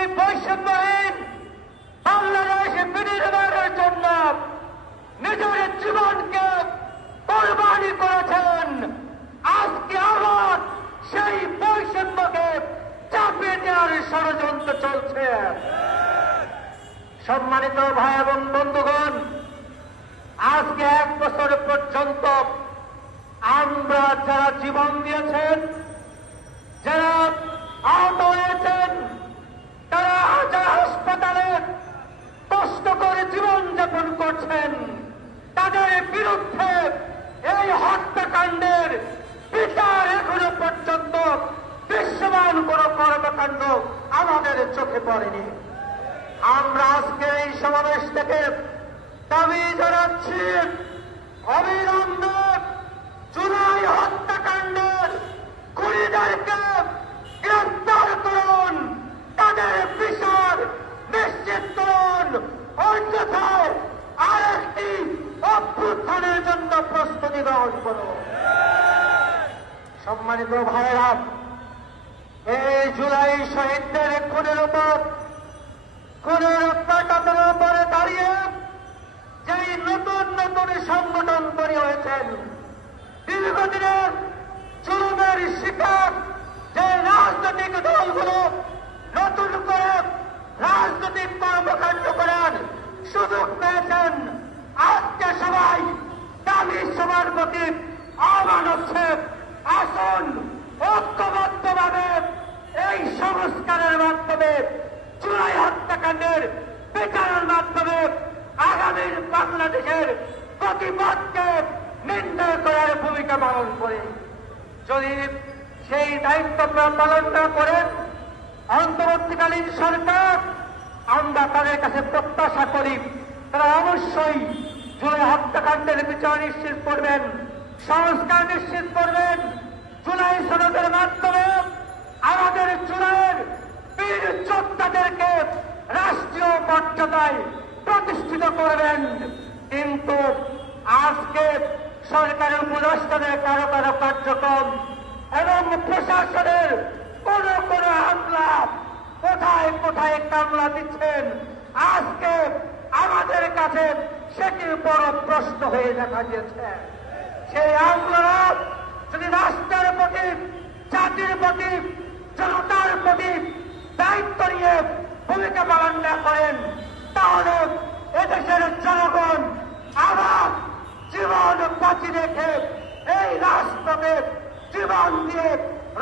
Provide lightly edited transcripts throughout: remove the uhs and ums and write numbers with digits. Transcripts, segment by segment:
এই বৈষম্যহীন বাংলাদেশ বিনির্মাণের জন্য নিজের জীবনকে কোরবানি করেছেন। আজকে আবার সেই বৈষম্যকে চাপিয়ে দেওয়ার ষড়যন্ত্র চলছে। সম্মানিত ভাই এবং বন্ধুগণ, আজকে 1 বছর পর্যন্ত আমরা যারা জীবন দিয়েছেন, যারা আহত হয়েছেন, যারা হাসপাতালে কষ্ট করে জীবন যাপন করছেন, তাদের বিরুদ্ধে এই হত্যাকাণ্ডের বিচার এখনো পর্যন্ত দৃশ্যমান কোন কর্মকাণ্ড আমাদের চোখে পড়েনি। আমরা আজকে এই সমাবেশ থেকে দাবি জানাচ্ছি, অবিলম্বে জুলাই হত্যাকাণ্ডের খুনিদেরকে গ্রেফতার করুন, তাদের বিচার নিশ্চিত করুন, অন্যথায় আরেকটি অভ্যুত্থানের জন্য প্রস্তুতি গ্রহণ করুন। সম্মানিত ভাইয়েরা, এই জুলাই শহীদদের খুনের প্রাকাতের উপরে দাঁড়িয়ে যেই নতুন নতুন সংগঠন তৈরি হয়েছেন, দীর্ঘদিনের জুলুমের শিকার যে রাজনৈতিক দলগুলো নতুন করে রাজনৈতিক কর্মকাণ্ড করার সুযোগ পেয়েছেন, আজকে সবাই দাবি সবার প্রতি আহ্বান হচ্ছে, আসুন ঐক্যবদ্ধভাবে এই সংস্কারের মাধ্যমে, জুলাই হত্যাকাণ্ডের বিচারের মাধ্যমে আগামীর বাংলাদেশের প্রতিবাদকে নির্ণয় করার ভূমিকা পালন করে। যদি সেই দায়িত্ব পালন না করেন অন্তর্বর্তীকালীন সরকার, আমরা তাদের কাছে প্রত্যাশা করি তারা অবশ্যই জুলাই হত্যাকাণ্ডের বিচার নিশ্চিত করবেন, সংস্কার নিশ্চিত করবেন। জুলাই সনদের মাধ্যমে আমাদের জুলাইয়ের বীর যোদ্ধাদেরকে রাষ্ট্রীয় মর্যাদায় প্রতিষ্ঠিত করবেন। কিন্তু আজকে সরকারের উপদেষ্টাদের কারো কারো কার্যক্রম এবং প্রশাসনের কোন কোন হামলা কোথায় কোথায় কামলা দিচ্ছেন, আজকে আমাদের কাছে সেটি বড় প্রশ্ন হয়ে দেখা দিয়েছে। সেই হামলারা যদি রাষ্ট্রের প্রতি, জাতির প্রতি, জনতার প্রতি দায়িত্ব নিয়ে ভূমিকা পালন না করেন, তাহলে এদেশের জনগণ আবার জীবন বাঁচি রেখে এই রাষ্ট্রকে জীবন দিয়ে,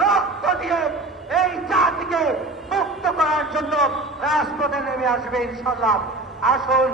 রক্ত দিয়ে এই জাতিকে মুক্ত করার জন্য রাজপথে নেমে আসবে ইনশাআল্লাহ। আসুন